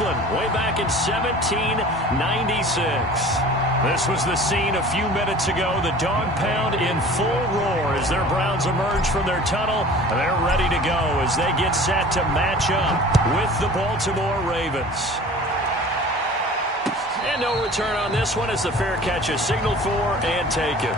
Cleveland way back in 1796. This was the scene a few minutes ago. The dog pound in full roar as their Browns emerge from their tunnel. They're ready to go as they get set to match up with the Baltimore Ravens. And no return on this one as the fair catch is signaled for and taken.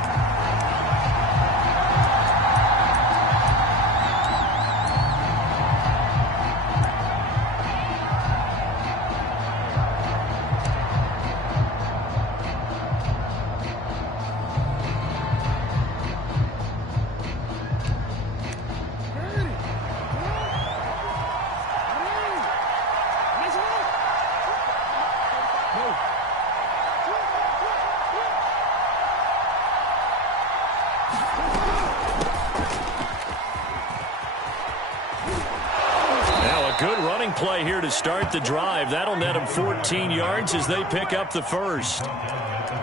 Good running play here to start the drive. That'll net him 14 yards as they pick up the first.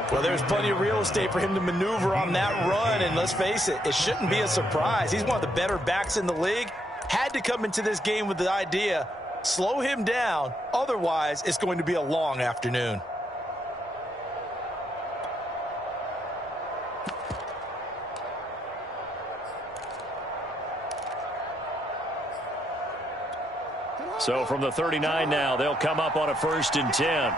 Well, there's plenty of real estate for him to maneuver on that run, and let's face it, it shouldn't be a surprise. He's one of the better backs in the league. Had to come into this game with the idea, slow him down, otherwise it's going to be a long afternoon. So from the 39 now, they'll come up on a 1st and 10.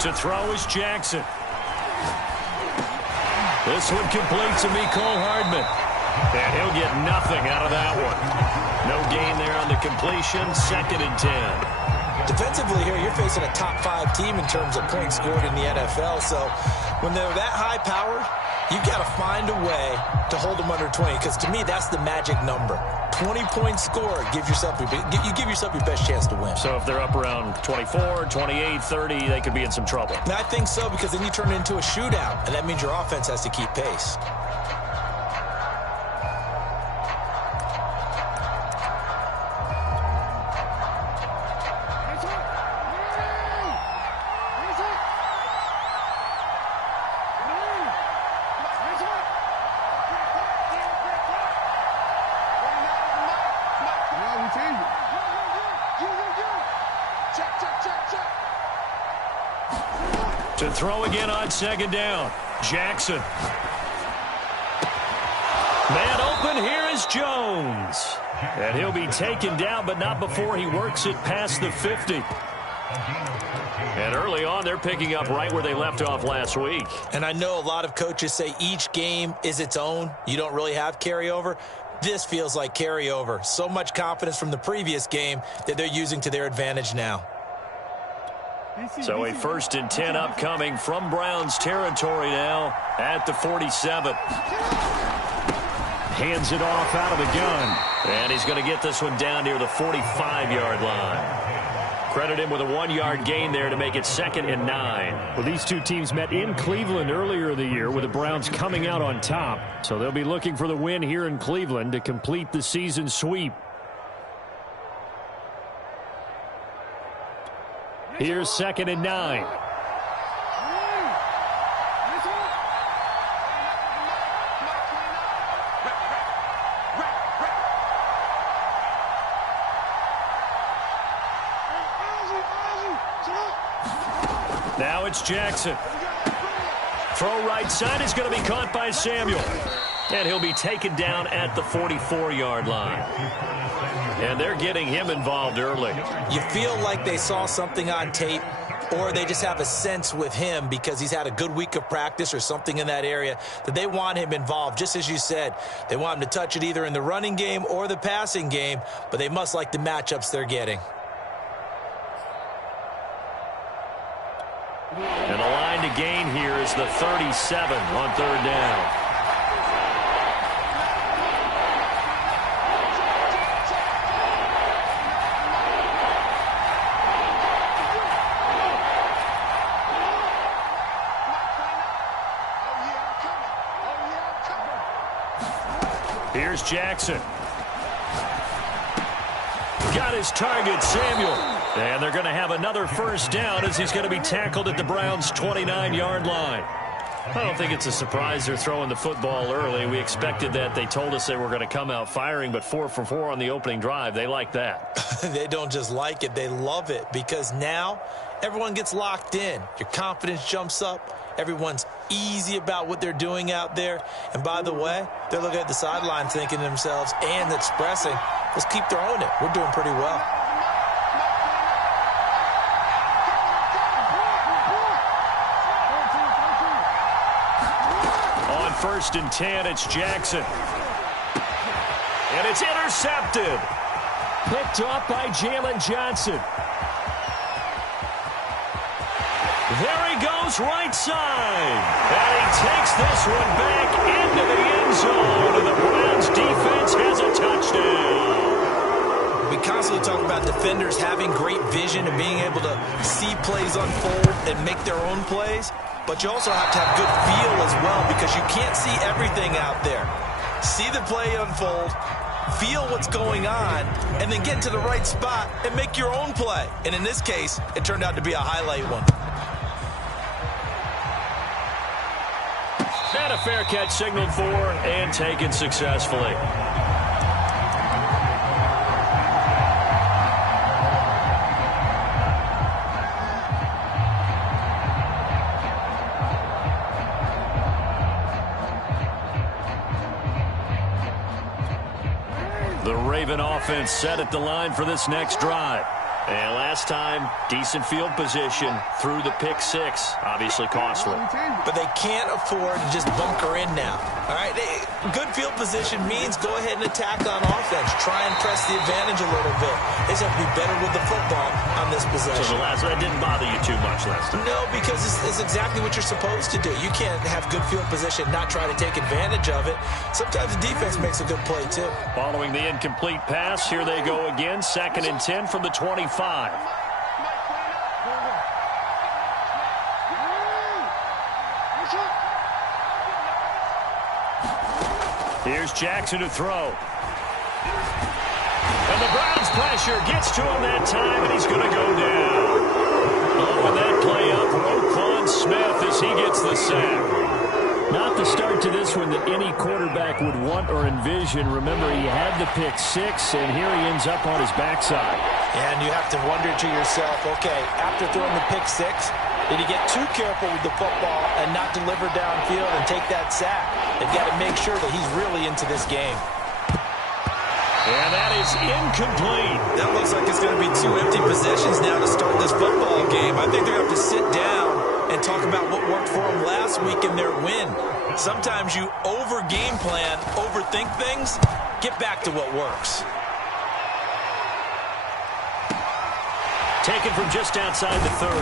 To throw is Jackson. This one completes to Mecole Hardman. And he'll get nothing out of that one. No gain there on the completion. 2nd and 10. Defensively here, you're facing a top 5 team in terms of points scored in the NFL. So when they're that high-powered, you've got to find a way to hold them under 20. Because to me, that's the magic number. 20 points scored, you give yourself your best chance to win. So if they're up around 24, 28, 30, they could be in some trouble. And I think so, because then you turn it into a shootout, and that means your offense has to keep pace. To throw again on 2nd down. Jackson. Man open, here is Jones. And he'll be taken down, but not before he works it past the 50. And early on, they're picking up right where they left off last week. And I know a lot of coaches say each game is its own. You don't really have carryover. This feels like carryover. So much confidence from the previous game that they're using to their advantage now. So a 1st and 10 upcoming from Browns territory now at the 47. Hands it off out of the gun. And he's going to get this one down near the 45-yard line. Credit him with a 1-yard gain there to make it 2nd and 9. Well, these two teams met in Cleveland earlier in the year with the Browns coming out on top. So they'll be looking for the win here in Cleveland to complete the season sweep. Here's 2nd and 9. Now it's Jackson. Throw right side is going to be caught by Samuel. And he'll be taken down at the 44-yard line. And they're getting him involved early. You feel like they saw something on tape, or they just have a sense with him because he's had a good week of practice or something in that area that they want him involved. Just as you said, they want him to touch it either in the running game or the passing game, but they must like the matchups they're getting. And the line to gain here is the 37 on 3rd down. Here's Jackson. Got his target, Samuel. And they're going to have another first down as he's going to be tackled at the Browns' 29-yard line. I don't think it's a surprise they're throwing the football early. We expected that. They told us they were going to come out firing, but 4 for 4 on the opening drive. They like that. They don't just like it. They love it because now everyone gets locked in. Your confidence jumps up. Everyone's easy about what they're doing out there. And by the way, they're looking at the sideline thinking to themselves and expressing, let's keep throwing it. We're doing pretty well. On 1st and 10, it's Jackson. And it's intercepted. Picked off by Jalen Johnson. There he goes, right side. And he takes this one back into the end zone. And the Browns defense has a touchdown. We constantly talk about defenders having great vision and being able to see plays unfold and make their own plays. But you also have to have good feel as well because you can't see everything out there. See the play unfold, feel what's going on, and then get into the right spot and make your own play. And in this case, it turned out to be a highlight one. And a fair catch signaled for and taken successfully. The Raven offense set at the line for this next drive. And last time, decent field position through the pick six. Obviously costly. But they can't afford to just bunker in now. All right, good field position means go ahead and attack on offense. Try and press the advantage a little bit. They just have to be better with the football on this possession. So that didn't bother you too much last time? No, because it's exactly what you're supposed to do. You can't have good field position, not try to take advantage of it. Sometimes the defense makes a good play, too. Following the incomplete pass, here they go again. 2nd and 10 from the 25. Here's Jackson to throw. And the Browns pressure gets to him that time, and he's going to go down. Oh, and that play up, Roquan Smith as he gets the sack. Not the start to this one that any quarterback would want or envision. Remember, he had the pick six, and here he ends up on his backside. And you have to wonder to yourself, okay, after throwing the pick six, did he get too careful with the football and not deliver downfield and take that sack? They've got to make sure that he's really into this game. And that is incomplete. That looks like it's going to be 2 empty possessions now to start this football game. I think they're going to have to sit down and talk about what worked for them last week in their win. Sometimes you over-game plan, overthink things, get back to what works. Taken from just outside the 30.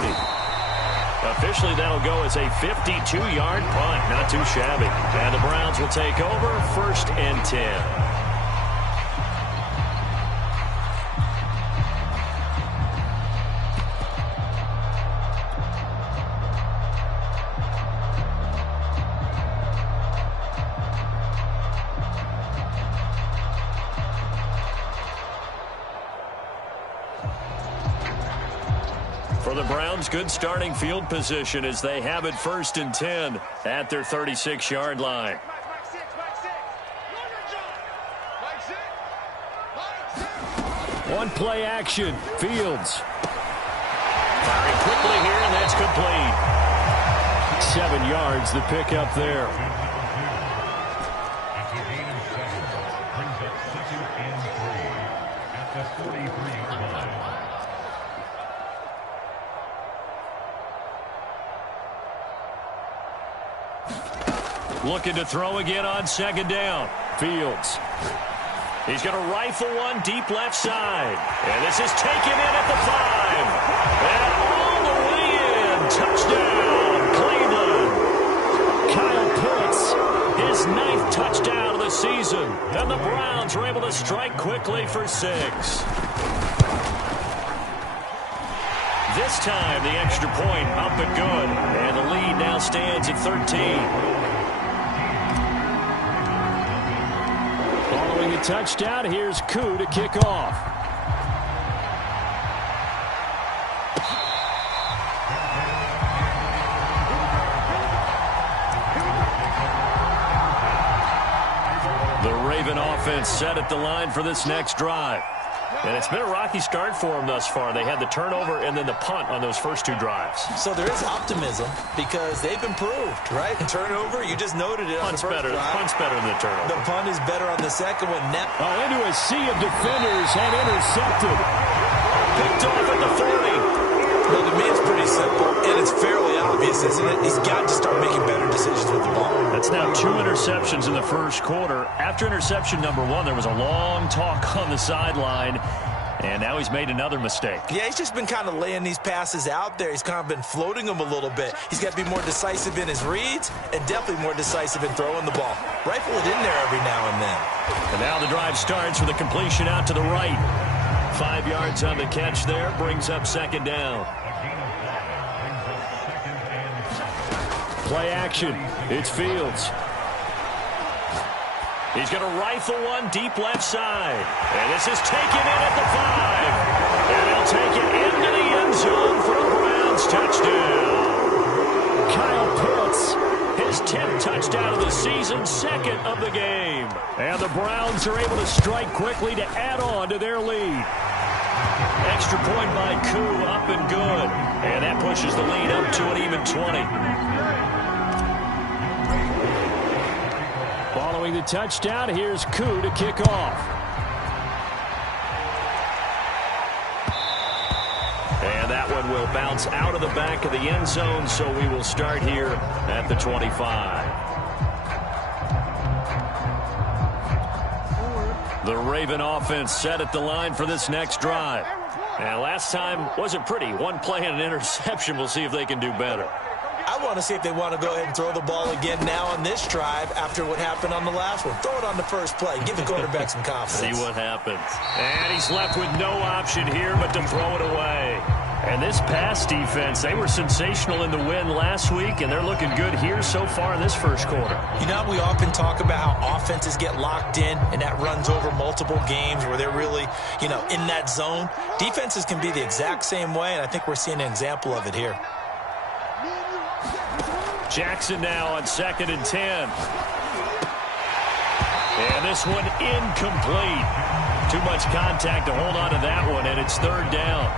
Officially, that'll go as a 52-yard punt. Not too shabby. And the Browns will take over 1st and 10. For the Browns, good starting field position as they have it 1st and 10 at their 36-yard line. One play action, Fields. Firing quickly here, and that's complete. 7 yards, the pickup there. Looking to throw again on 2nd down. Fields. He's going to rifle one deep left side. And this is taken in at the 5. And all the way in. Touchdown, Cleveland. Kyle Pitts, his 9th touchdown of the season. And the Browns were able to strike quickly for 6. This time, the extra point up and good. And the lead now stands at 13. Following a touchdown, here's Koo to kick off. Raven offense set at the line for this next drive. And it's been a rocky start for them thus far. They had the turnover and then the punt on those first 2 drives. So there is optimism because they've improved, right? Turnover, you just noted it on the first drive. Punt's better than the turnover. The punt is better on the second one. Into a sea of defenders and intercepted. Picked off at the 30. Well, to me, it's pretty simple, and it's fairly obvious, isn't it? He's got to start making better decisions with the ball. That's now 2 interceptions in the first quarter. After interception number 1, there was a long talk on the sideline, and now he's made another mistake. Yeah, he's just been kind of laying these passes out there. He's kind of been floating them a little bit. He's got to be more decisive in his reads and definitely more decisive in throwing the ball. Rifle it in there every now and then. And now the drive starts with a completion out to the right. 5 yards on the catch there, brings up second down. Play action. It's Fields. He's going to rifle one deep left side. And this is taken in at the 5. And he'll take it into the end zone for a Browns touchdown. Kyle Pitts. His 10th touchdown of the season, 2nd of the game. And the Browns are able to strike quickly to add on to their lead. Extra point by Koo, up and good. And that pushes the lead up to an even 20. Following the touchdown, here's Koo to kick off. And that one will bounce out of the back of the end zone, so we will start here at the 25. The Raven offense set at the line for this next drive. And last time wasn't pretty. 1 play and an interception. We'll see if they can do better. I want to see if they want to go ahead and throw the ball again now on this drive after what happened on the last one. Throw it on the first play. Give the quarterback some confidence. See what happens. And he's left with no option here but to throw it away. And this pass defense, they were sensational in the win last week, and they're looking good here so far in this first quarter. You know, we often talk about how offenses get locked in, and that runs over multiple games where they're really, in that zone. Defenses can be the exact same way, and I think we're seeing an example of it here. Jackson now on 2nd and 10. And this one incomplete. Too much contact to hold on to that one, and it's 3rd down.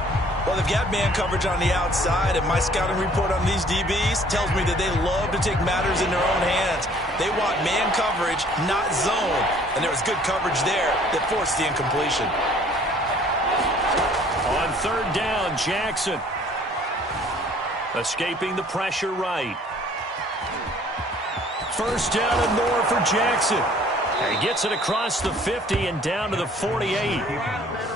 Well, they've got man coverage on the outside, and my scouting report on these DBs tells me that they love to take matters in their own hands. They want man coverage, not zone. And there was good coverage there that forced the incompletion. On 3rd down, Jackson. Escaping the pressure right. 1st down and more for Jackson. And he gets it across the 50 and down to the 48.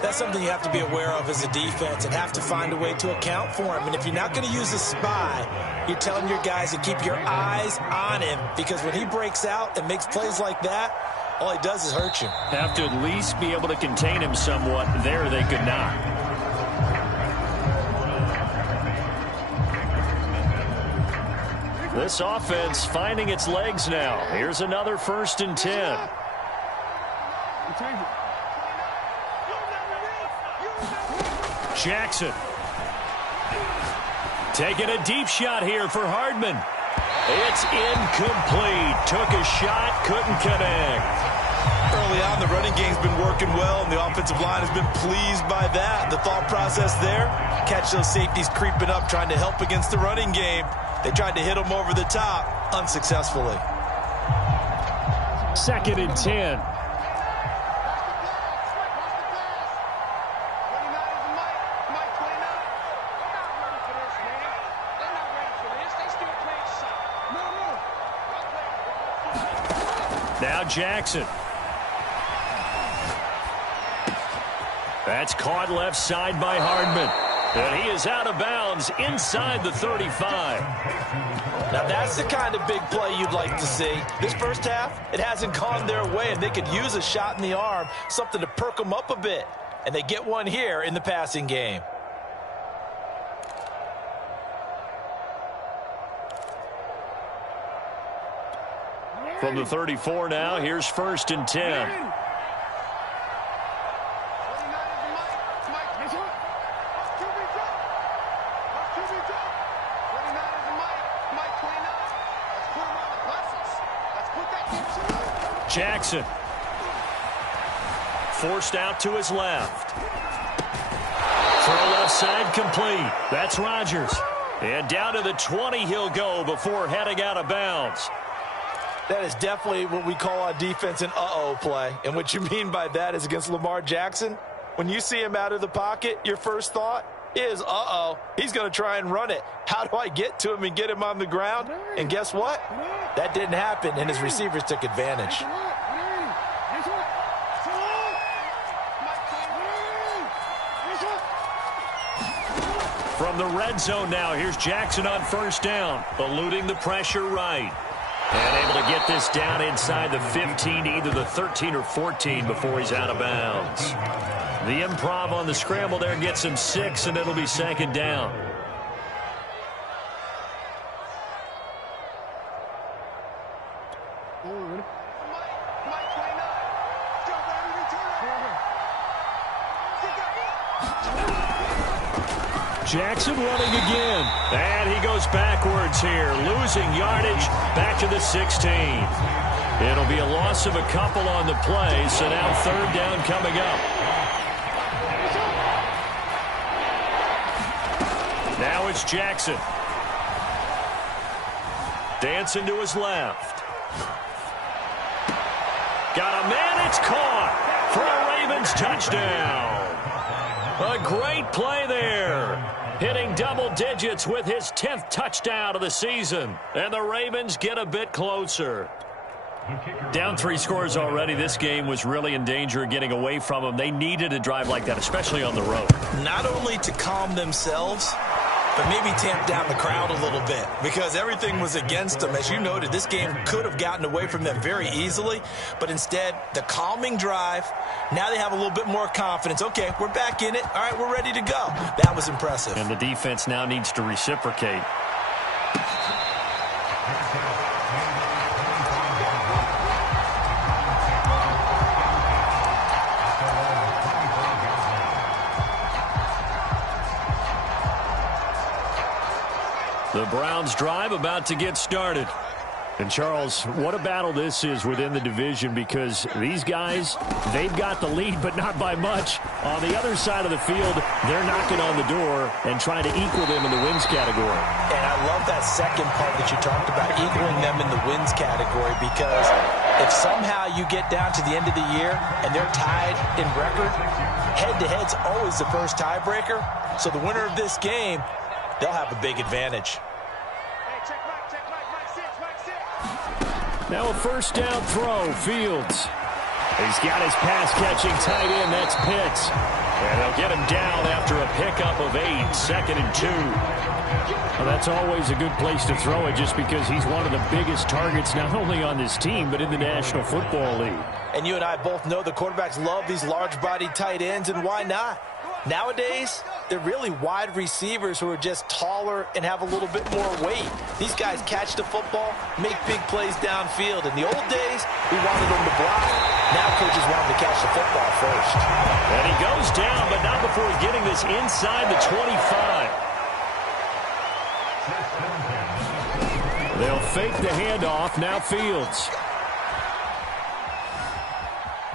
That's something you have to be aware of as a defense and have to find a way to account for him. And if you're not going to use a spy, you're telling your guys to keep your eyes on him, because when he breaks out and makes plays like that, all he does is hurt you. Have to at least be able to contain him somewhat. There they could not. This offense finding its legs now. Here's another 1st and 10. Jackson. Taking a deep shot here for Hardman. It's incomplete. Took a shot, couldn't connect. Early on, the running game's been working well, and the offensive line has been pleased by that. The thought process there, catch those safeties creeping up, trying to help against the running game. They tried to hit him over the top, unsuccessfully. 2nd and 10. Now Jackson. That's caught left side by Hardman. And he is out of bounds inside the 35. Now that's the kind of big play you'd like to see. This first half, it hasn't gone their way, and they could use a shot in the arm, something to perk them up a bit. And they get one here in the passing game. From the 34 now, here's 1st and 10. Jackson. forced out to his left. Throw left side complete. That's Rodgers. And down to the 20 he'll go before heading out of bounds. That is definitely what we call on defense an uh-oh play. And what you mean by that is against Lamar Jackson, when you see him out of the pocket, your first thought is, uh-oh, he's going to try and run it. How do I get to him and get him on the ground? And guess what? That didn't happen, and his receivers took advantage. From the red zone now, here's Jackson on first down, eluding the pressure right. And able to get this down inside the 15, either the 13 or 14 before he's out of bounds. The improv on the scramble there gets him 6, and it'll be second down. Jackson running again. And he goes backwards here, losing yardage back to the 16. It'll be a loss of a couple on the play, so now third down coming up. Now it's Jackson. Dancing to his left. Got a man, it's caught for a Ravens touchdown. A great play there. Hitting double digits with his 10th touchdown of the season. And the Ravens get a bit closer. Down 3 scores already. This game was really in danger of getting away from them. They needed a drive like that, especially on the road. Not only to calm themselves, but maybe tamp down the crowd a little bit, because everything was against them. As you noted, this game could have gotten away from them very easily, but instead, the calming drive, now they have a little bit more confidence. Okay, we're back in it. All right, we're ready to go. That was impressive. And the defense now needs to reciprocate. The Browns drive about to get started. And, Charles, what a battle this is within the division, because these guys, they've got the lead, but not by much. On the other side of the field, they're knocking on the door and trying to equal them in the wins category. And I love that second part that you talked about, equaling them in the wins category, because if somehow you get down to the end of the year and they're tied in record, head-to-head's always the first tiebreaker. So the winner of this game, they'll have a big advantage. Now a first down throw, Fields. He's got his pass-catching tight end, that's Pitts. And they'll get him down after a pickup of 8, 2nd and 2. Well, that's always a good place to throw it, just because he's one of the biggest targets not only on this team but in the National Football League. And you and I both know the quarterbacks love these large-bodied tight ends, and why not? Nowadays, they're really wide receivers who are just taller and have a little bit more weight. These guys catch the football, make big plays downfield. In the old days, we wanted them to block. Now coaches want them to catch the football first. And he goes down, but not before getting this inside the 25. They'll fake the handoff, now Fields.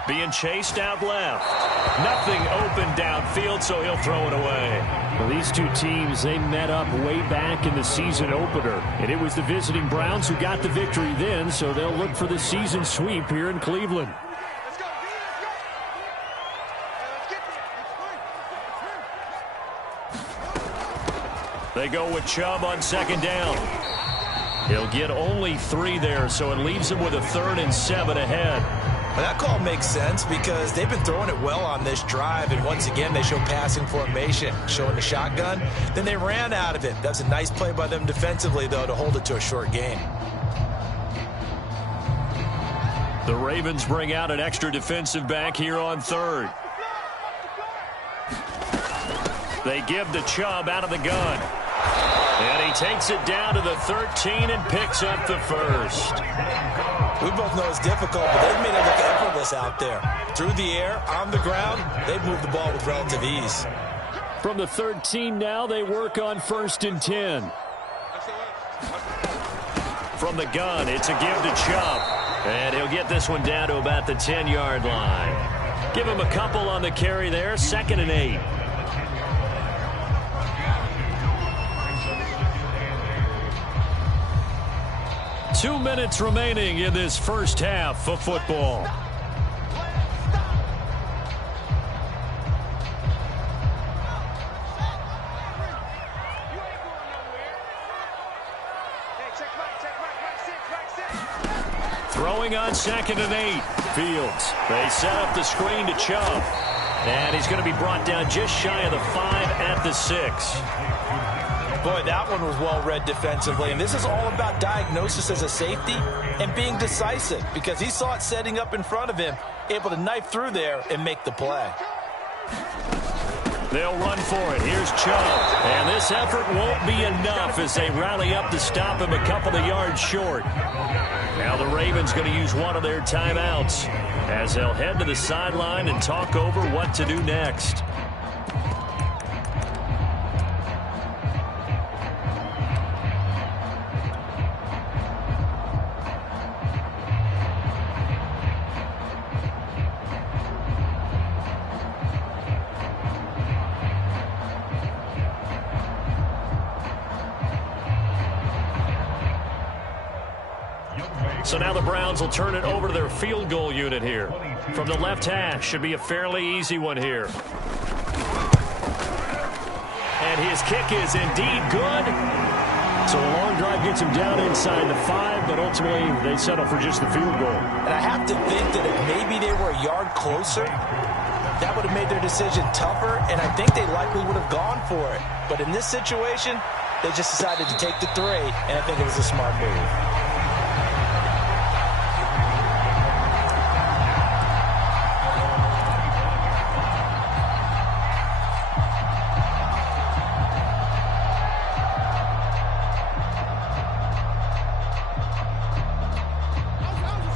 Being chased out left. Nothing open downfield, so he'll throw it away. Well, these two teams, they met up way back in the season opener. And it was the visiting Browns who got the victory then, so they'll look for the season sweep here in Cleveland. They go with Chubb on second down. He'll get only 3 there, so it leaves him with a 3rd and 7 ahead. Well, that call makes sense because they've been throwing it well on this drive, and once again they show passing formation, showing the shotgun. Then they ran out of it. That's a nice play by them defensively, though, to hold it to a short gain. The Ravens bring out an extra defensive back here on 3rd. They give to Chubb out of the gun. And he takes it down to the 13 and picks up the 1st. We both know it's difficult, but they've made it look effortless out there. Through the air, on the ground, they've moved the ball with relative ease. From the 13 now, they work on 1st and 10. From the gun, it's a give to Chubb. And he'll get this one down to about the 10-yard line. Give him a couple on the carry there. 2nd and 8. Two minutes remaining in this first half of football. Throwing on 2nd and 8. Fields. They set up the screen to Chubb. And he's going to be brought down just shy of the 5 at the 6. Boy, that one was well read defensively. And this is all about diagnosis as a safety and being decisive, because he saw it setting up in front of him, able to knife through there and make the play. They'll run for it. Here's Chubb. And this effort won't be enough as they rally up to stop him a couple of yards short. Now the Ravens going to use one of their timeouts as they'll head to the sideline and talk over what to do next. So now the Browns will turn it over to their field goal unit here. From the left hash, should be a fairly easy one here. And his kick is indeed good. So a long drive gets him down inside the 5, but ultimately they settle for just the field goal. And I have to think that if maybe they were a yard closer, that would have made their decision tougher, and I think they likely would have gone for it. But in this situation, they just decided to take the 3, and I think it was a smart move.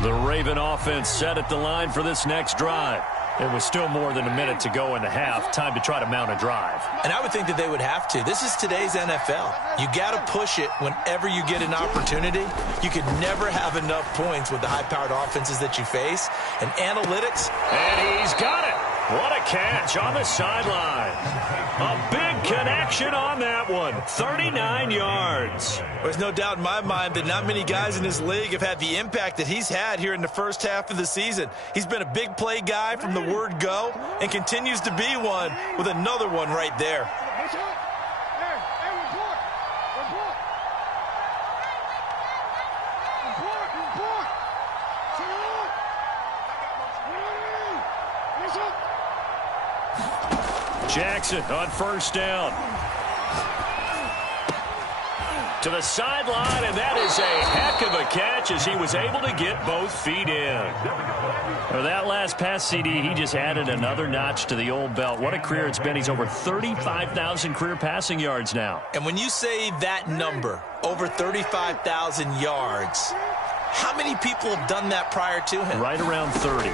The Raven offense set at the line for this next drive. It was still more than a minute to go in the half. Time to try to mount a drive. And I would think that they would have to. This is today's NFL. You got to push it whenever you get an opportunity. You could never have enough points with the high-powered offenses that you face. And analytics. And he's got it. What a catch on the sideline. A big connection on that one. 39 yards. There's no doubt in my mind that not many guys in this league have had the impact that he's had here in the first half of the season. He's been a big play guy from the word go and continues to be one with another one right there. Jackson on first down. To the sideline, and that is a heck of a catch as he was able to get both feet in. For that last pass CD, he just added another notch to the old belt. What a career it's been. He's over 35,000 career passing yards now. And when you say that number, over 35,000 yards, how many people have done that prior to him? Right around 30.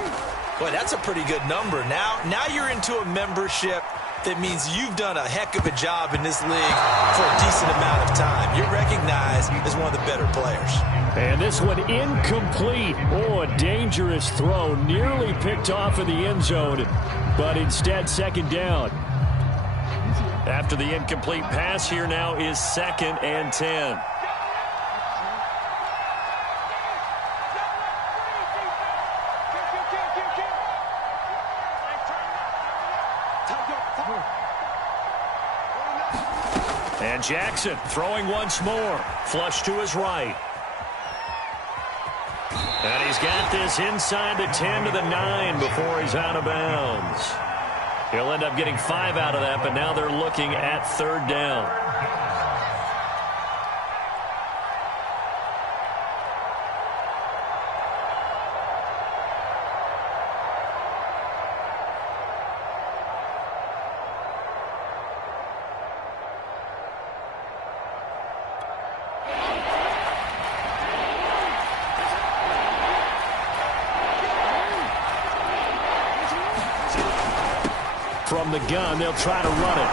Boy, that's a pretty good number. Now you're into a membership that means you've done a heck of a job in this league for a decent amount of time. You're recognized as one of the better players. And this one incomplete. Oh, a dangerous throw. Nearly picked off in the end zone, but instead 2nd down. After the incomplete pass, here now is 2nd and 10. And Jackson throwing once more. Flush to his right. And he's got this inside the 10 to the 9 before he's out of bounds. He'll end up getting 5 out of that, but now they're looking at 3rd down. From the gun, they'll try to run it.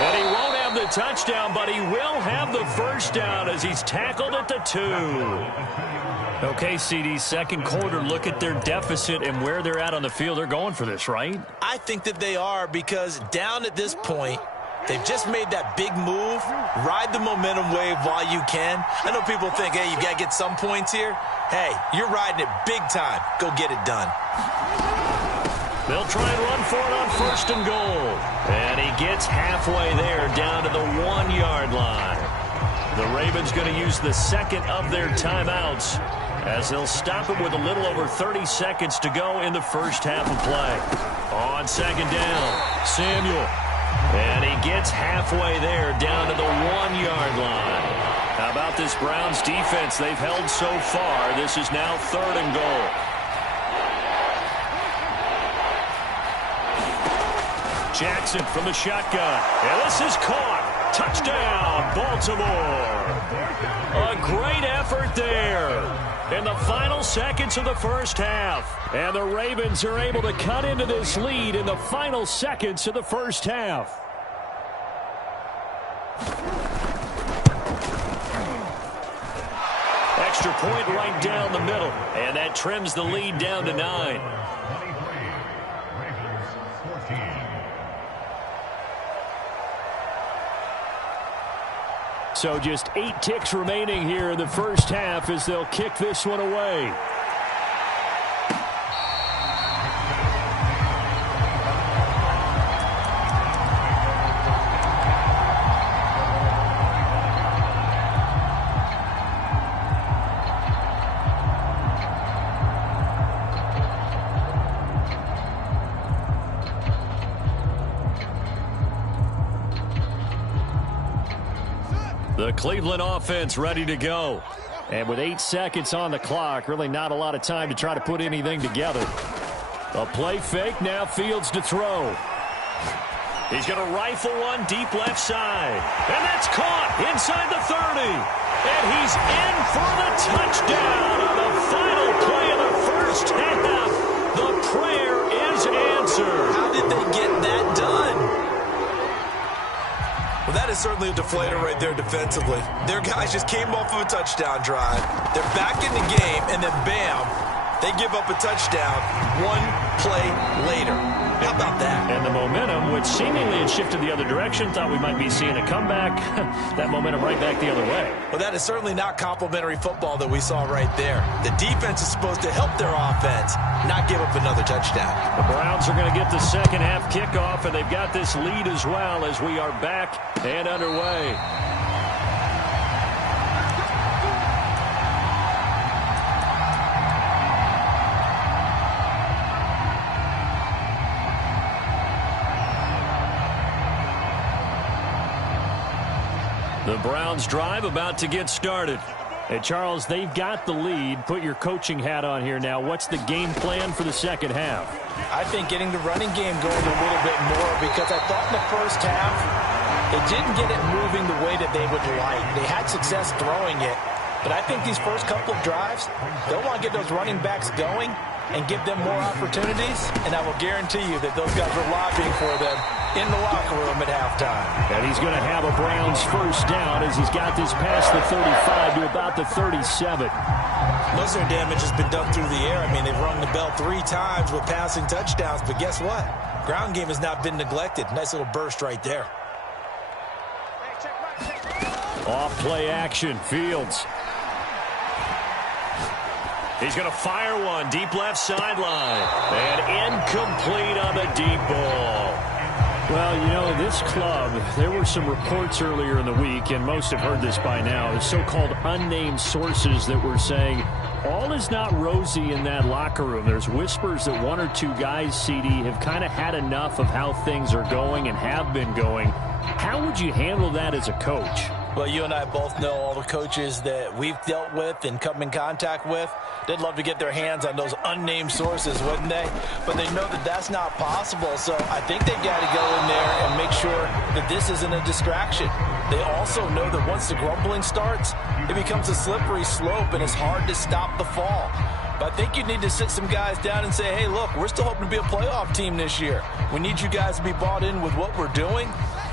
And he won't have have the touchdown, but he will have the first down as he's tackled at the 2. Okay, CD, second quarter, look at their deficit and where they're at on the field. They're going for this, right? I think that they are, because down at this point, they've just made that big move. Ride the momentum wave while you can. I know people think, hey, you got to get some points here. Hey, you're riding it big time. Go get it done. They'll try and run for it on 1st and goal. And he gets halfway there, down to the 1-yard line. The Ravens going to use the second of their timeouts as they'll stop it with a little over 30 seconds to go in the first half of play. On 2nd down, Samuel. And he gets halfway there, down to the 1-yard line. How about this Browns defense they've held so far? This is now 3rd and goal. Jackson from the shotgun. And this is caught. Touchdown, Baltimore. A great effort there in the final seconds of the first half. And the Ravens are able to cut into this lead in the final seconds of the first half. Extra point right down the middle. And that trims the lead down to 9. So just 8 ticks remaining here in the first half as they'll kick this one away. The Cleveland offense ready to go. And with 8 seconds on the clock, really not a lot of time to try to put anything together. A play fake, now Fields to throw. He's going to rifle one deep left side. And that's caught inside the 30. And he's in for the touchdown on the final play of the first half. The prayer is answered. How did they get that done? Well, that is certainly a deflator right there defensively. Their guys just came off of a touchdown drive. They're back in the game, and then bam, they give up a touchdown 1 play later. How about that? And the momentum, which seemingly had shifted the other direction, thought we might be seeing a comeback. That momentum right back the other way. Well, that is certainly not complimentary football that we saw right there. The defense is supposed to help their offense, not give up another touchdown. The Browns are going to get the second half kickoff, and they've got this lead as well as we are back and underway. The Browns drive about to get started. Hey, Charles, they've got the lead. Put your coaching hat on here now. What's the game plan for the second half? I think getting the running game going a little bit more, because I thought in the first half they didn't get it moving the way that they would like. They had success throwing it, but I think these first couple of drives, they'll want to get those running backs going and give them more opportunities, and I will guarantee you that those guys are lobbying for them in the locker room at halftime. And he's going to have a Browns first down as he's got this past the 35 to about the 37. Most of their damage has been done through the air. I mean, they've rung the bell 3 times with passing touchdowns, but guess what? Ground game has not been neglected. Nice little burst right there. Off play action, Fields. He's going to fire one deep left sideline. And incomplete on the deep ball. Well, you know, this club, there were some reports earlier in the week, and most have heard this by now, so-called unnamed sources that were saying all is not rosy in that locker room. There's whispers that 1 or 2 guys, CD, have kind of had enough of how things are going and have been going. How would you handle that as a coach? Well, you and I both know all the coaches that we've dealt with and come in contact with. They'd love to get their hands on those unnamed sources, wouldn't they? But they know that that's not possible, so I think they've got to go in there and make sure that this isn't a distraction. They also know that once the grumbling starts, it becomes a slippery slope, and it's hard to stop the fall. But I think you need to sit some guys down and say, hey, look, we're still hoping to be a playoff team this year. We need you guys to be bought in with what we're doing.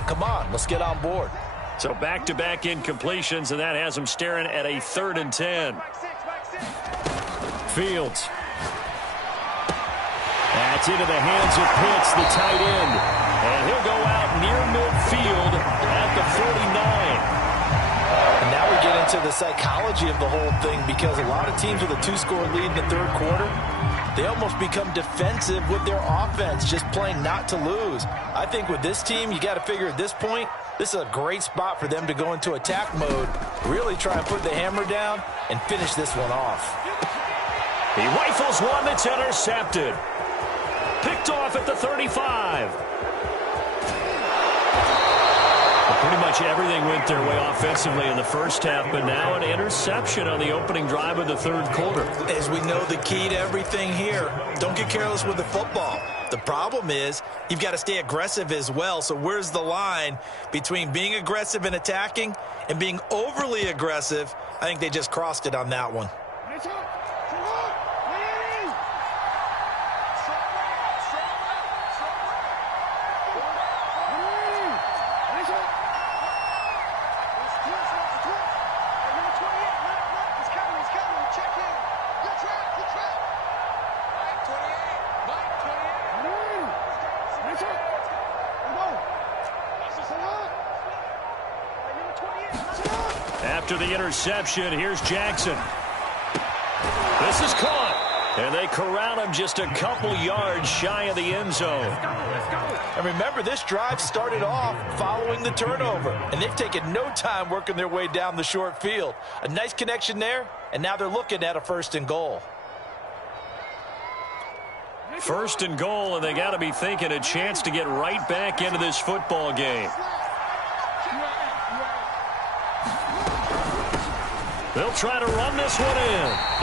Come on, let's get on board. So back-to-back incompletions, and that has them staring at a 3rd and 10. Fields. That's into the hands of Pitts, the tight end. And he'll go out near midfield at the 49. And now we get into the psychology of the whole thing, because a lot of teams with a 2-score lead in the 3rd quarter, they almost become defensive with their offense, just playing not to lose. I think with this team, you got to figure at this point, this is a great spot for them to go into attack mode, really try and put the hammer down and finish this one off. He rifles one that's intercepted. Picked off at the 35. Pretty much everything went their way offensively in the first half, but now an interception on the opening drive of the 3rd quarter. As we know, the key to everything here, don't get careless with the football. The problem is you've got to stay aggressive as well. So where's the line between being aggressive and attacking and being overly aggressive? I think they just crossed it on that one. After the interception, here's Jackson. This is caught. And they corral him just a couple yards shy of the end zone. And remember, this drive started off following the turnover, and they've taken no time working their way down the short field. A nice connection there, and now they're looking at a 1st and goal. 1st and goal, and they got to be thinking a chance to get right back into this football game. They'll try to run this one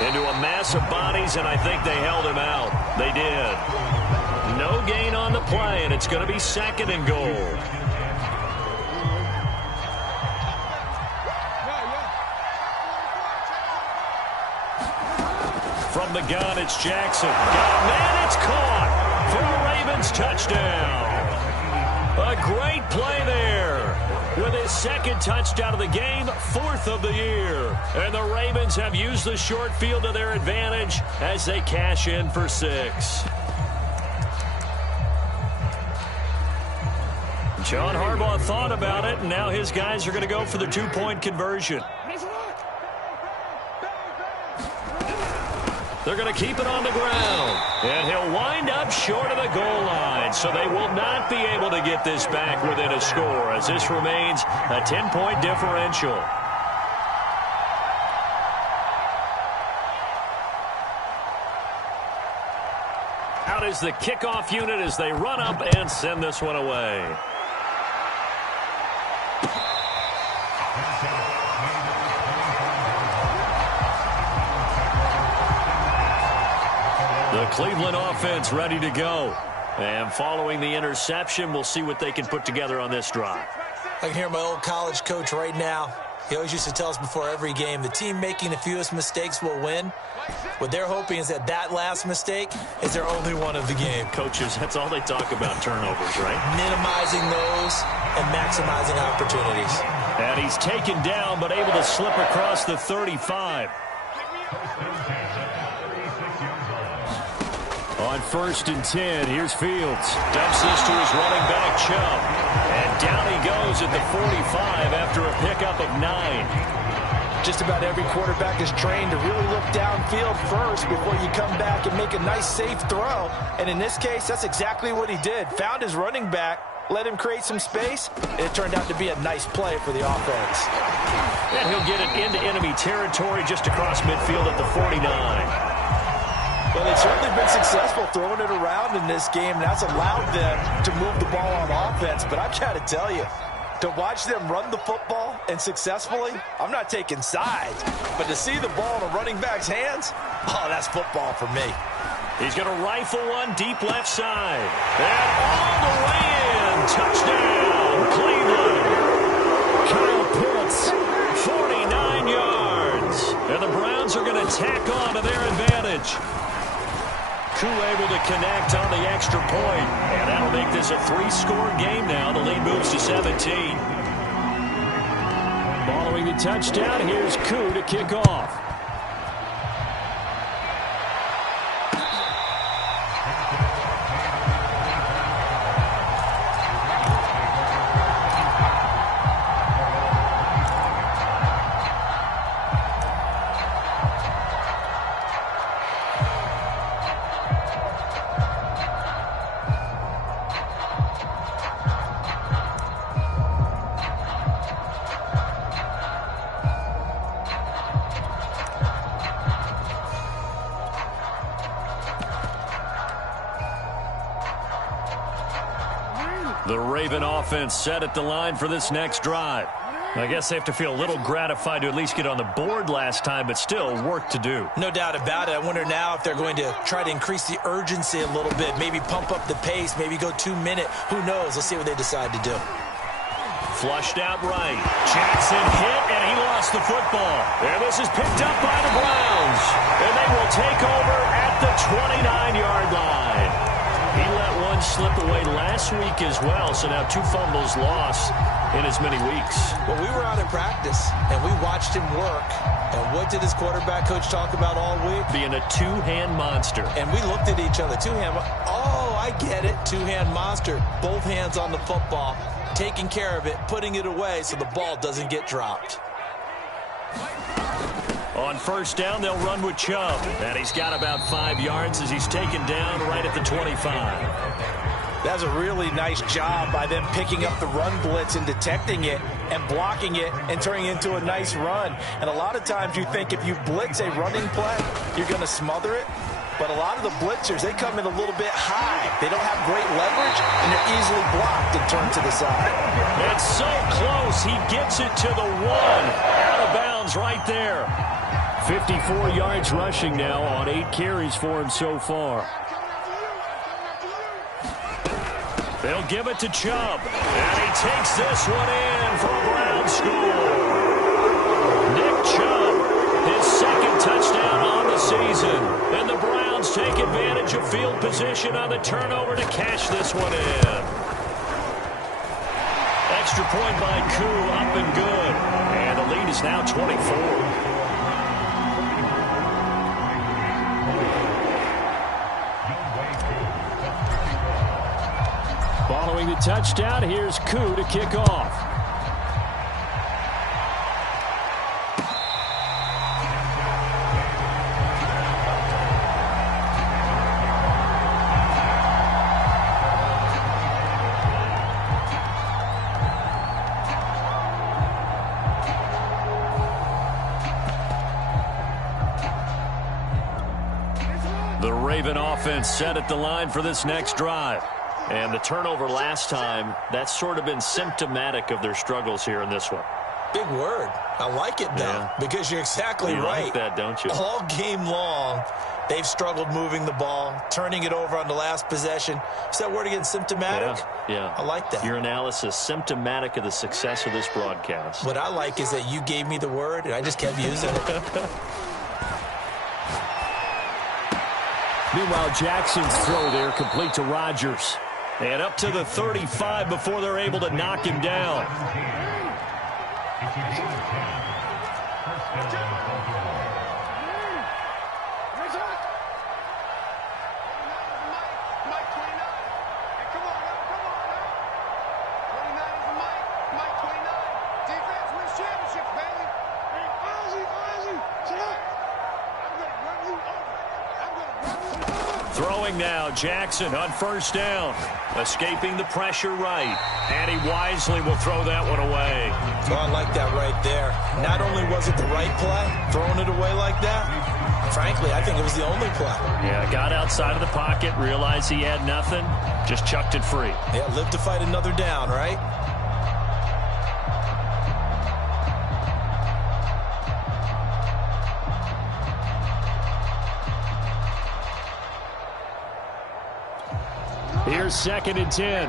into a mass of bodies, and I think they held him out. They did. No gain on the play, and it's going to be 2nd and goal. From the gun, it's Jackson. Got a man, it's caught for a Ravens touchdown. A great play there. With his 2nd touchdown of the game, 4th of the year. And the Ravens have used the short field to their advantage as they cash in for 6. John Harbaugh thought about it, and now his guys are going to go for the 2-point conversion. They're going to keep it on the ground. And he'll wind up short of the goal line. So they will not be able to get this back within a score, as this remains a 10-point differential. Out is the kickoff unit as they run up and send this one away. The Cleveland offense ready to go. And following the interception, we'll see what they can put together on this drive. I can hear my old college coach right now. He always used to tell us before every game, the team making the fewest mistakes will win. What they're hoping is that that last mistake is their only one of the game. Coaches, that's all they talk about, turnovers, right? Minimizing those and maximizing opportunities. And he's taken down, but able to slip across the 35. On 1st and 10, here's Fields. Dumps this to his running back, Chubb. And down he goes at the 45 after a pickup of 9. Just about every quarterback is trained to really look downfield first before you come back and make a nice, safe throw. And in this case, that's exactly what he did. Found his running back, let him create some space, and it turned out to be a nice play for the offense. And he'll get it into enemy territory just across midfield at the 49. Well, they've certainly been successful throwing it around in this game, and that's allowed them to move the ball on offense. But I've got to tell you, to watch them run the football and successfully, I'm not taking sides. But to see the ball in a running back's hands, oh, that's football for me. He's going to rifle one deep left side. And all the way in. Touchdown, Cleveland. Kyle Pitts, 49 yards. And the Browns are going to tack on to their advantage. Koo able to connect on the extra point. And that'll make this a 3-score game now. The lead moves to 17. Following the touchdown, here's Koo to kick off. The Raven offense set at the line for this next drive. I guess they have to feel a little gratified to at least get on the board last time, but still work to do. No doubt about it. I wonder now if they're going to try to increase the urgency a little bit, maybe pump up the pace, maybe go 2-minute. Who knows? Let's see what they decide to do. Flushed out right. Jackson hit, and he lost the football. And this is picked up by the Browns. And they will take over at the 29-yard line. He let one slip away last week as well, so now 2 fumbles lost in as many weeks. Well, we were out in practice, and we watched him work. And what did his quarterback coach talk about all week? Being a 2-hand monster. And we looked at each other. 2-hand. Oh, I get it. 2-hand monster. Both hands on the football, taking care of it, putting it away so the ball doesn't get dropped. On first down, they'll run with Chubb. And he's got about 5 yards as he's taken down right at the 25. That's a really nice job by them picking up the run blitz and detecting it and blocking it and turning it into a nice run. And a lot of times you think if you blitz a running play, you're going to smother it. But a lot of the blitzers, they come in a little bit high. They don't have great leverage, and they're easily blocked and turned to the side. It's so close. He gets it to the 1. Out of bounds right there. 54 yards rushing now on 8 carries for him so far. They'll give it to Chubb. And he takes this one in for a Brown score. Nick Chubb, his second touchdown on the season. And the Browns take advantage of field position on the turnover to cash this one in. Extra point by Koo, up and good. And the lead is now 24. Following the touchdown, here's Koo to kick off. The Raven offense set at the line for this next drive. And the turnover last time, that's sort of been symptomatic of their struggles here in this one. Big word. I like it, though, because you're exactly right. You like that, don't you? All game long, they've struggled moving the ball, turning it over on the last possession. Is that word again, symptomatic? Yeah. I like that. Your analysis, symptomatic of the success of this broadcast. What I like is that you gave me the word, and I just kept using it. Meanwhile, Jackson's throw there complete to Rodgers. And up to the 35 before they're able to knock him down. Throwing now, Jackson on first down. Escaping the pressure right. And he wisely will throw that one away. Oh, I like that right there. Not only was it the right play, throwing it away like that, frankly, I think it was the only play. Yeah, got outside of the pocket, realized he had nothing, just chucked it free. Yeah, live to fight another down, right? Here's 2nd and 10.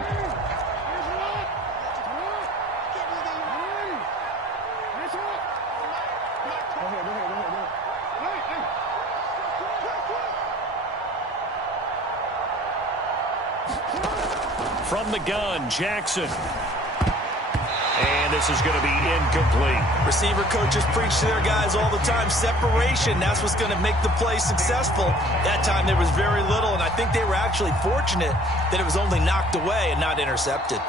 from the gun. Jackson. And this is going to be incomplete. Receiver coaches preach to their guys all the time. Separation, that's what's going to make the play successful. That time there was very little, and I think they were actually fortunate that it was only knocked away and not intercepted.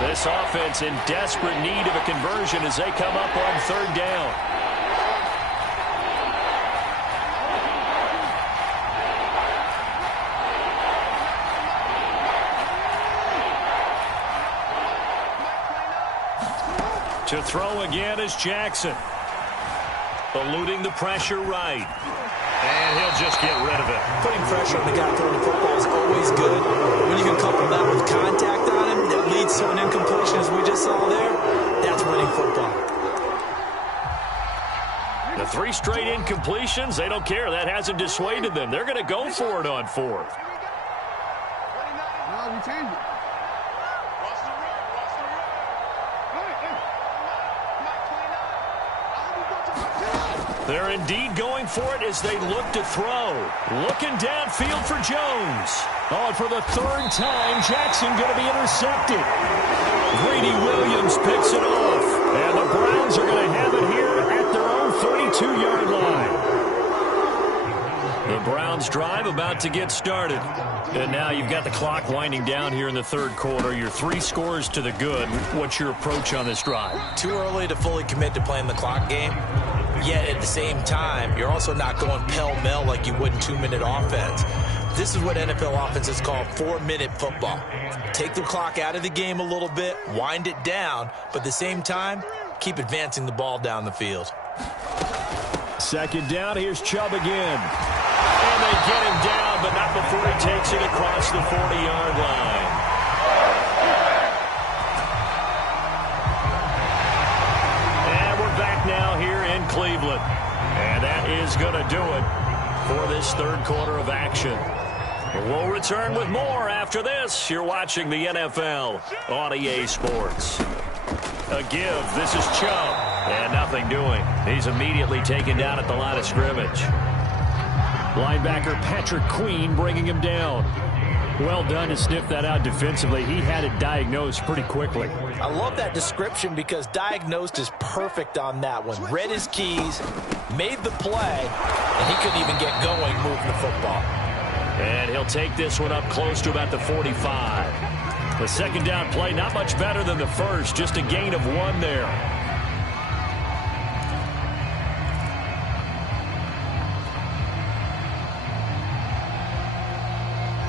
This offense in desperate need of a conversion as they come up on third down. To throw again is Jackson. Eluding the pressure right. And he'll just get rid of it. Putting pressure on the guy throwing the football is always good. When you can couple that with contact on him that leads to an incompletion, as we just saw there, that's winning football. The 3 straight incompletions, they don't care. That hasn't dissuaded them. They're going to go for it on fourth. No, we changed it. They're indeed going for it as they look to throw. Looking downfield for Jones. Oh, and for the 3rd time, Jackson going to be intercepted. Greedy Williams picks it off. And the Browns are going to have it here at their own 32-yard line. The Browns drive about to get started. And now you've got the clock winding down here in the 3rd quarter. You're 3 scores to the good. What's your approach on this drive? Too early to fully commit to playing the clock game. Yet at the same time, you're also not going pell-mell like you would in 2-minute offense. This is what NFL offenses call 4-minute football. Take the clock out of the game a little bit, wind it down, but at the same time, keep advancing the ball down the field. 2nd down, here's Chubb again. And they get him down, but not before he takes it across the 40-yard line. And we're back now here in Cleveland. And that is going to do it for this 3rd quarter of action. We'll return with more after this. You're watching the NFL on EA Sports. A give. This is Chubb. And nothing doing. He's immediately taken down at the line of scrimmage. Linebacker Patrick Queen bringing him down. Well done to sniff that out defensively. He had it diagnosed pretty quickly. I love that description because diagnosed is perfect on that one. Read his keys, made the play, and he couldn't even get going moving the football. And he'll take this one up close to about the 45. The 2nd down play, not much better than the first, just a gain of 1 there.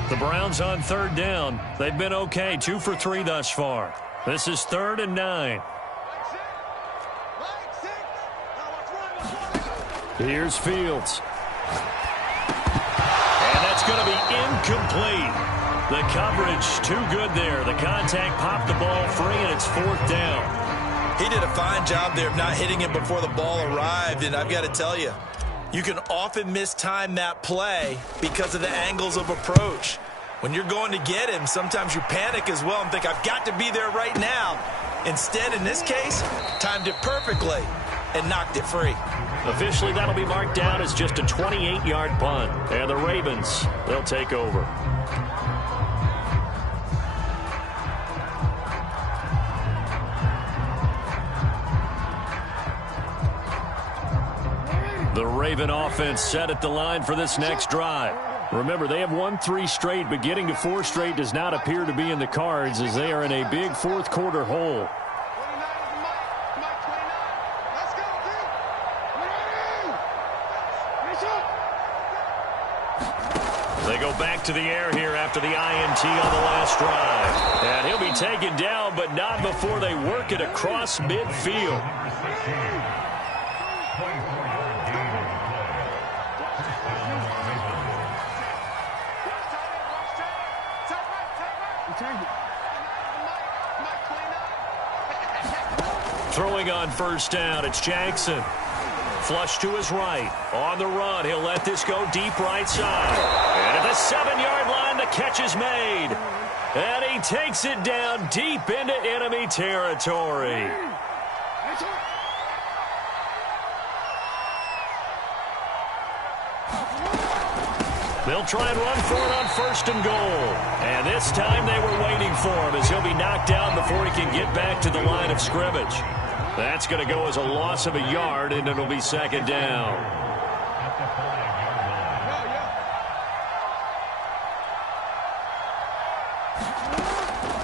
The Browns on 3rd down. They've been okay, 2 for 3 thus far. This is 3rd and 9. Here's Fields. And that's going to be incomplete. The coverage too good there. The contact popped the ball free, and it's 4th down. He did a fine job there of not hitting him before the ball arrived, and I've got to tell you, you can often mistime that play because of the angles of approach. When you're going to get him, sometimes you panic as well and think, I've got to be there right now. Instead, in this case, timed it perfectly and knocked it free. Officially, that'll be marked down as just a 28-yard punt. And the Ravens, they'll take over. The Raven offense set at the line for this next drive. Remember, they have won 3 straight, but getting to 4 straight does not appear to be in the cards as they are in a big 4th quarter hole. They go back to the air here after the INT on the last drive. And he'll be taken down, but not before they work it across midfield. Throwing on 1st down, it's Jackson. Flush to his right. On the run, he'll let this go deep right side. And at the 7-yard line, the catch is made. And he takes it down deep into enemy territory. They'll try and run for it on 1st and goal. And this time they were waiting for him as he'll be knocked down before he can get back to the line of scrimmage. That's going to go as a loss of a yard, and it'll be 2nd down.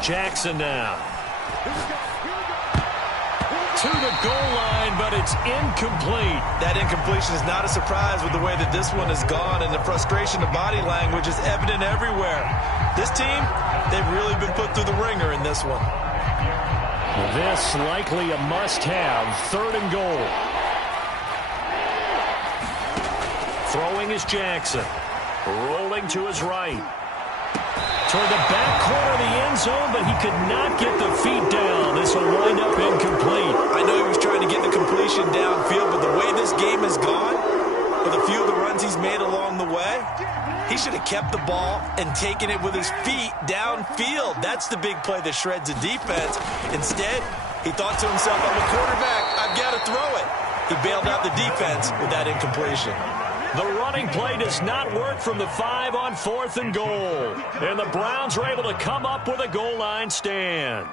Jackson now. To the goal line, but it's incomplete. That incompletion is not a surprise with the way that this one has gone, and the frustration of body language is evident everywhere. This team, they've really been put through the ringer in this one. This likely a must-have. 3rd and goal. Throwing is Jackson. Rolling to his right. Toward the back corner of the end zone, but he could not get the feet down. This will wind up incomplete. I know he was trying to get the completion downfield, but the way this game has gone, with a few of the runs he's made along the way, he should have kept the ball and taken it with his feet downfield. That's the big play that shreds the defense. Instead, he thought to himself, I'm a quarterback, I've got to throw it. He bailed out the defense with that incompletion. The running play does not work from the 5 on 4th and goal. And the Browns are able to come up with a goal line stand.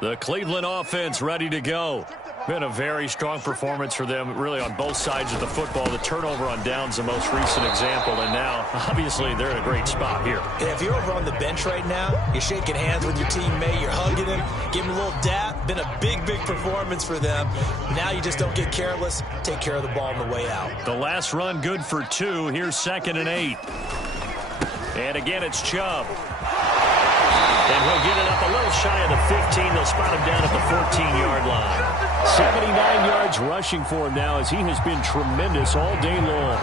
The Cleveland offense ready to go. Been a very strong performance for them, really, on both sides of the football. The turnover on downs, the most recent example, and now, obviously, they're in a great spot here. Yeah, if you're over on the bench right now, you're shaking hands with your teammate, you're hugging him, giving him a little dap. Been a big, big performance for them. Now you just don't get careless. Take care of the ball on the way out. The last run good for 2. Here's 2nd and 8. And again, it's Chubb. And he'll get it up a little shy of the 15. They'll spot him down at the 14-yard line. 79 yards rushing for him now as he has been tremendous all day long.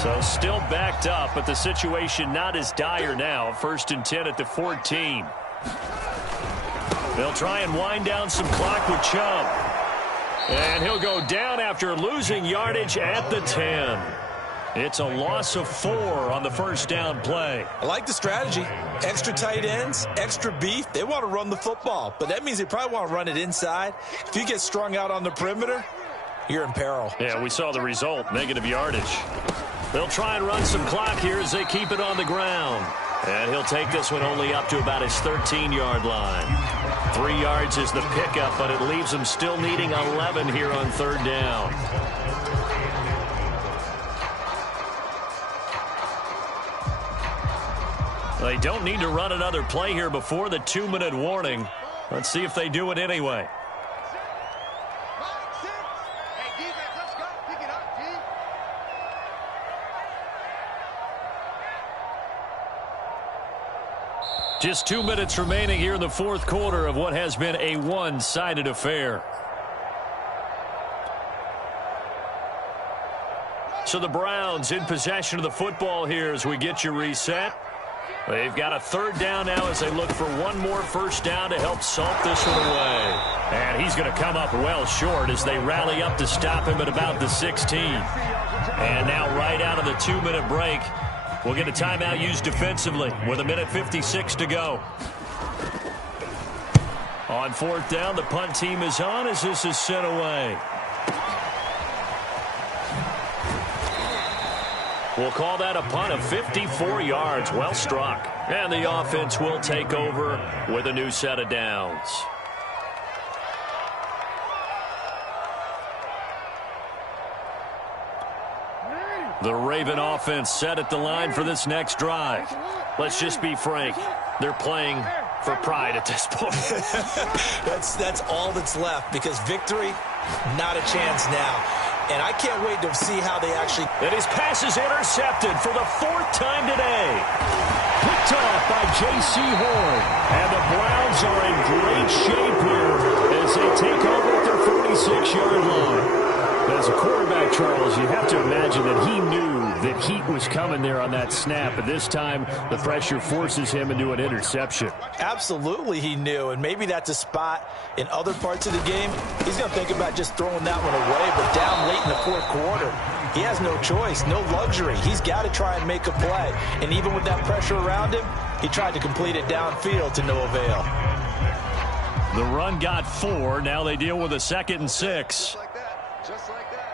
So still backed up, but the situation not as dire now. 1st and 10 at the 14. They'll try and wind down some clock with Chubb. And he'll go down after losing yardage at the 10. It's a loss of 4 on the 1st down play. I like the strategy. Extra tight ends, extra beef. They want to run the football, but that means they probably want to run it inside. If you get strung out on the perimeter, you're in peril. Yeah, we saw the result, negative yardage. They'll try and run some clock here as they keep it on the ground. And he'll take this one only up to about his 13-yard line. 3 yards is the pickup, but it leaves them still needing 11 here on 3rd down. They don't need to run another play here before the 2-minute warning. Let's see if they do it anyway. Just 2 minutes remaining here in the 4th quarter of what has been a one-sided affair. So the Browns in possession of the football here as we get you reset. They've got a 3rd down now as they look for one more 1st down to help salt this one away. And he's going to come up well short as they rally up to stop him at about the 16. And now right out of the 2-minute break, we'll get a timeout used defensively with 1:56 to go. On 4th down, the punt team is on as this is sent away. We'll call that a punt of 54 yards. Well struck. And the offense will take over with a new set of downs. The Raven offense set at the line for this next drive. Let's just be frank. They're playing for pride at this point. That's all that's left, because victory, not a chance now. And I can't wait to see how they actually... And his pass is intercepted for the 4th time today. Picked off by J.C. Horn. And the Browns are in great shape here as they take over at their 46-yard line. As a quarterback, Charles, you have to imagine that he knew that heat was coming there on that snap. But this time, the pressure forces him into an interception. Absolutely he knew, and maybe that's a spot in other parts of the game. He's going to think about just throwing that one away, but down late in the 4th quarter, he has no choice, no luxury. He's got to try and make a play. And even with that pressure around him, He tried to complete it downfield to no avail. The run got 4. Now they deal with a 2nd and 6. Just like that.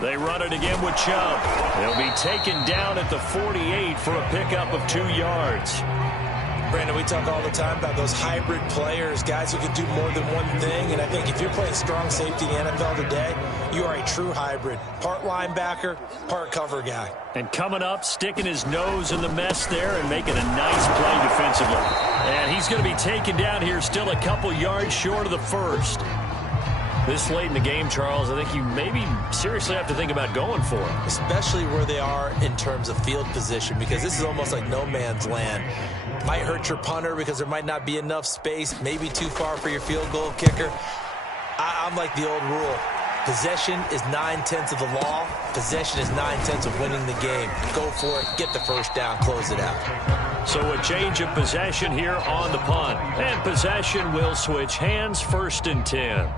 They run it again with Chubb. They'll be taken down at the 48 for a pickup of 2 yards. Brandon, we talk all the time about those hybrid players, guys who can do more than one thing. And I think if you're playing strong safety in the NFL today, you are a true hybrid. Part linebacker, part cover guy. And coming up, sticking his nose in the mess there and making a nice play defensively. And he's going to be taken down here still a couple yards short of the first. This late in the game, Charles, I think you maybe seriously have to think about going for it. Especially where they are in terms of field position, because this is almost like no man's land. Might hurt your punter because there might not be enough space, maybe too far for your field goal kicker. I'm like the old rule. Possession is 9/10 of the law. Possession is 9/10 of winning the game. Go for it, get the first down, close it out. So a change of possession here on the punt. And possession will switch hands, 1st and 10.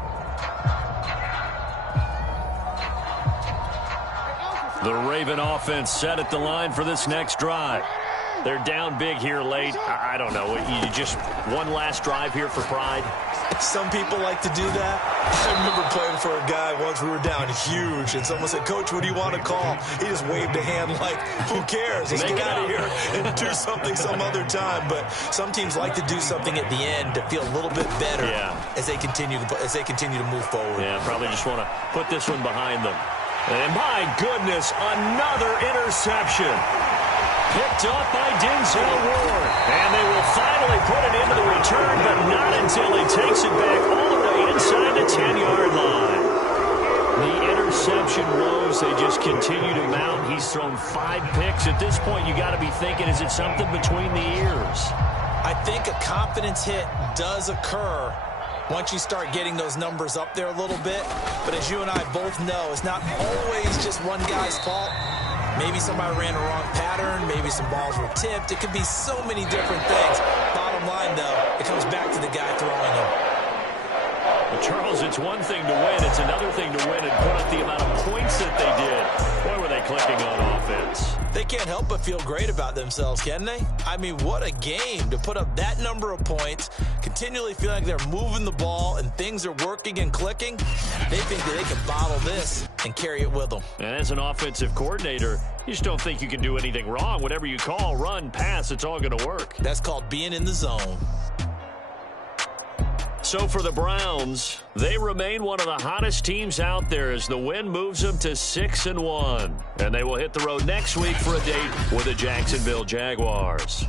The Raven offense set at the line for this next drive. They're down big here late. I don't know. You just one last drive here for pride? Some people like to do that. I remember playing for a guy once. We were down huge, and someone said, "Coach, what do you want to call?" He just waved a hand like, "Who cares? Let's get out of here and do something some other time." But some teams like to do something at the end to feel a little bit better as they continue to move forward. Yeah, probably just want to put this one behind them. And my goodness, another interception. Picked up by Denzel Ward. And they will finally put it into the return, but not until he takes it back all the way inside the 10-yard line. The interception woes, they just continue to mount. He's thrown 5 picks. At this point, you got to be thinking, is it something between the ears? I think a confidence hit does occur once you start getting those numbers up there a little bit. But as you and I both know, it's not always just one guy's fault. Maybe somebody ran a wrong pattern. Maybe some balls were tipped. It could be so many different things. Bottom line, though, it comes back to the guy throwing them. Well, Charles, it's one thing to win. It's another thing to win and put up the amount of points that they did. Boy, were they clicking on offense. They can't help but feel great about themselves, can they? I mean, what a game to put up that number of points, continually feel like they're moving the ball and things are working and clicking. They think that they can bottle this and carry it with them. And as an offensive coordinator, you just don't think you can do anything wrong. Whatever you call, run, pass, it's all going to work. That's called being in the zone. So for the Browns, they remain one of the hottest teams out there as the win moves them to 6-1. And they will hit the road next week for a date with the Jacksonville Jaguars.